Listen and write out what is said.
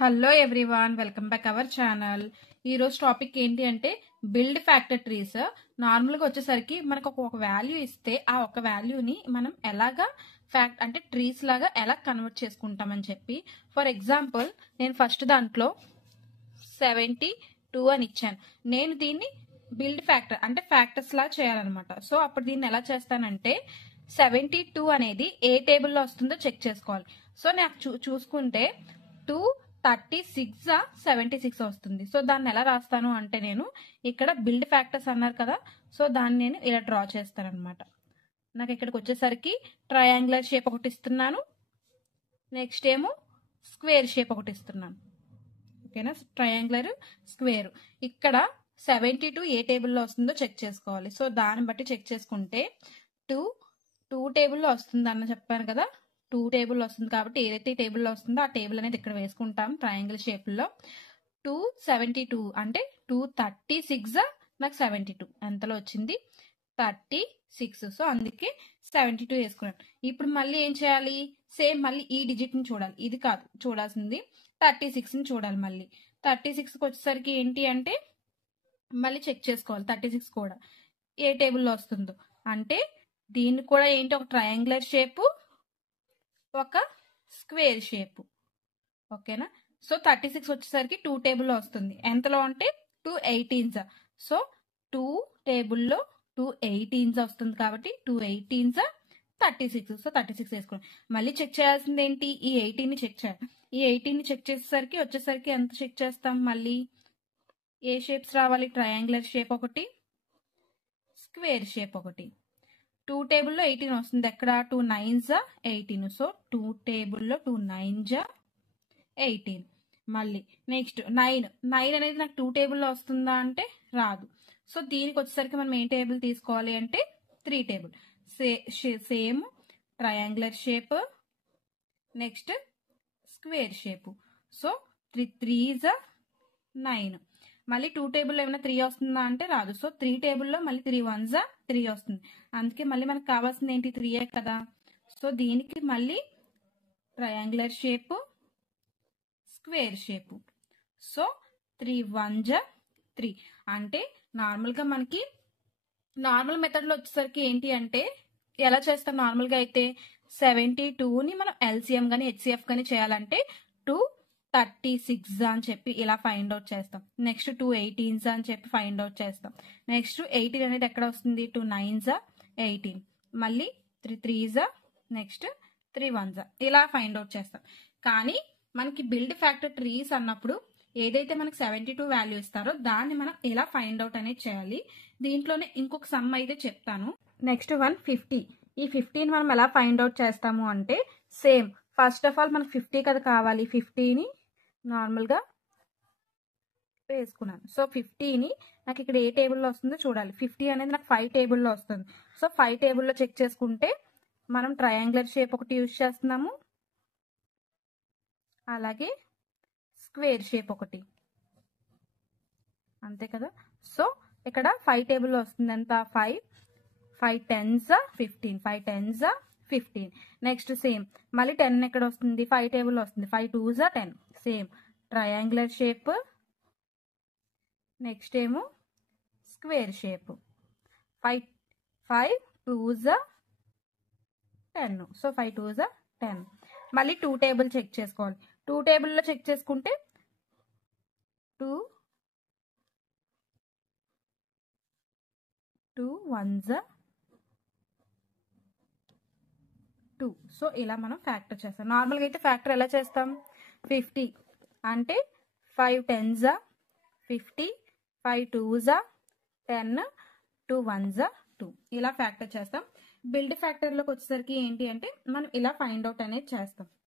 Hello everyone, welcome back our channel. ఈరోజు topic ఏంటి అంటే బిల్డ్ ఫ్యాక్టర్ ట్రీస్. నార్మల్గా వచ్చేసరికి మనకు ఒక వాల్యూ ఇస్తే ఆ ఒక వాల్యూని మనం ఎలాగా ఫ్యాక్ట్ అంటే ట్రీస్ లాగా ఎలా కన్వర్ట్ చేసుకుంటామని చెప్పి. ఫర్ ఎగ్జాంపుల్ నేను ఫస్ట్ దాంట్లో 72 అని ఇచ్చాను. నేను దీన్ని బిల్డ్ ఫ్యాక్టర్ అంటే ఫ్యాక్టర్స్ లా చేయాలన్నమాట. సో అప్పుడు దీన్ని ఎలా చేస్తానంటే 72 అనేది ఏ టేబుల్లో వస్తుందో చెక్ చేసుకోవాలి. సో నాకు చూసుకుంటే 236 76 వస్తుంది. సో దాన్ని ఎలా రాస్తాను అంటే నేను ఇక్కడ బిల్డ్ ఫ్యాక్టర్స్ అన్నారు కదా, సో దాన్ని నేను ఇలా డ్రా చేస్తాను అనమాట. నాకు ఇక్కడికి వచ్చేసరికి ట్రయాంగులర్ షేప్ ఒకటి ఇస్తున్నాను, నెక్స్ట్ ఏమో స్క్వేర్ షేప్ ఒకటి ఇస్తున్నాను. ఓకేనా, ట్రయాంగులర్ స్క్వేర్. ఇక్కడ 72 ఏ టేబుల్లో వస్తుందో చెక్ చేసుకోవాలి. సో దాన్ని బట్టి చెక్ చేసుకుంటే 2 టేబుల్లో వస్తుంది అన్న చెప్పాను కదా, 2 టేబుల్ వస్తుంది. కాబట్టి ఏదైతే టేబుల్లో వస్తుందో ఆ టేబుల్ అనేది ఇక్కడ వేసుకుంటాం ట్రయాంగిల్ షేప్ లో. 272 అంటే 236 నాకు 72 ఎంతలో వచ్చింది 36. సో అందుకే 72 వేసుకున్నాను. ఇప్పుడు మళ్ళీ ఏం చేయాలి, సేమ్ మళ్ళీ ఈ డిజిట్ ని చూడాలి. ఇది కాదు చూడాల్సింది 36 ని చూడాలి. మళ్ళీ 36కి వచ్చేసరికి ఏంటి అంటే మళ్ళీ చెక్ చేసుకోవాలి 36 కూడా ఏ టేబుల్లో వస్తుందో. అంటే దీన్ని కూడా ఏంటి, ఒక ట్రయాంగులర్ షేపు ఒక స్క్వేర్ షేప్. ఓకేనా, సో 36 వచ్చేసరికి 2 టేబుల్లో వస్తుంది. ఎంతలో అంటే 218. సో 2 టేబుల్లో 218 వస్తుంది కాబట్టి 218 36. సో 36 వేసుకోండి. మళ్ళీ చెక్ చేయాల్సింది ఏంటి, ఈ 18 ని చెక్ చేయాలి. ఈ 18 ని చెక్ చేసేసరికి వచ్చేసరికి ఎంత చెక్ చేస్తాం, మళ్ళీ ఏ షేప్స్ రావాలి, ట్రయాంగులర్ షేప్ ఒకటి స్క్వేర్ షేప్ ఒకటి. 2 టేబుల్లో 18 వస్తుంది. ఎక్కడ 2 9s 18. సో 2 టేబుల్లో 2 9s 18. మళ్ళీ నెక్స్ట్ 9 అనేది నాకు 2 టేబుల్లో వస్తుందా అంటే రాదు. సో దీనికి వచ్చేసరికి మనం ఏ టేబుల్ తీసుకోవాలి అంటే 3 table. Same triangular shape next square shape. So 3 3s 9. మళ్ళీ 2 టేబుల్లో ఏమైనా 3 వస్తుందా అంటే రాదు. సో 3 టేబుల్లో మళ్ళీ 3 1s 3 వస్తుంది. అందుకే మళ్ళీ మనకు కావాల్సింది ఏంటి, 3 కదా. సో దీనికి మళ్ళీ triangular shape square shape. So 3 1s 3. అంటే నార్మల్గా మనకి నార్మల్ మెథడ్లో వచ్చేసరికి ఏంటి అంటే ఎలా చేస్తాం, నార్మల్గా అయితే 72ని మనం ఎల్సిఎం కానీ హెచ్సిఎఫ్ కానీ చేయాలంటే 236 అని చెప్పి ఇలా ఫైండ్ అవుట్ చేస్తాం. నెక్స్ట్ 218 అని చెప్పి ఫైండ్ అవుట్ చేస్తాం. నెక్స్ట్ 18 అనేది ఎక్కడ వస్తుంది, 2 9s 18. మళ్ళీ 3 3s నెక్స్ట్ 3 1s ఇలా ఫైండ్ అవుట్ చేస్తాం. కానీ మనకి బిల్డ్ ఫ్యాక్టర్ ట్రీస్ అన్నప్పుడు ఏదైతే మనకి 72 వాల్యూ ఇస్తారో దాన్ని మనం ఎలా ఫైండ్ అవుట్ అనేది చేయాలి. దీంట్లోనే ఇంకొక సమ్ అయితే చెప్తాను. నెక్స్ట్ 150. ఈ 50ని మనం ఎలా ఫైండ్ అవుట్ చేస్తాము అంటే సేమ్ ఫస్ట్ ఆఫ్ ఆల్ మనకు 50 కదా కావాలి. 50ని నార్మల్గా వేసుకున్నాను. సో 50ని నాకు ఇక్కడ ఏ టేబుల్లో వస్తుందో చూడాలి. 50 అనేది నాకు 5 టేబుల్లో వస్తుంది. సో 5 టేబుల్లో చెక్ చేసుకుంటే మనం ట్రయాంగులర్ షేప్ ఒకటి యూజ్ చేస్తున్నాము, అలాగే స్క్వేర్ షేప్ ఒకటి, అంతే కదా. సో ఇక్కడ 5 టేబుల్లో వస్తుంది ఎంత, 5 10s 15. 5 10s 15. నెక్స్ట్ సేమ్ మళ్ళీ 10 ఎక్కడ వస్తుంది, 5 టేబుల్ వస్తుంది. 5 2s 10. Same triangular shape next ఏమో square shape. 5 2s 10. So 5 2s 10. మళ్ళీ 2 టేబుల్ చెక్ చేసుకోవాలి. 2 టేబుల్లో చెక్ చేసుకుంటే 2 1s 2. సో ఇలా మనం ఫ్యాక్టర్ చేస్తాం. నార్మల్గా అయితే ఫ్యాక్టర్ ఎలా చేస్తాం, 50 అంటే 5 10s 50, 5 2s 10, 2 1s 2 ఇలా ఫ్యాక్టర్ చేస్తాం. బిల్డ్ ఫ్యాక్టర్లోకి వచ్చేసరికి ఏంటి అంటే మనం ఇలా ఫైండ్ అవుట్ అనేది చేస్తాం.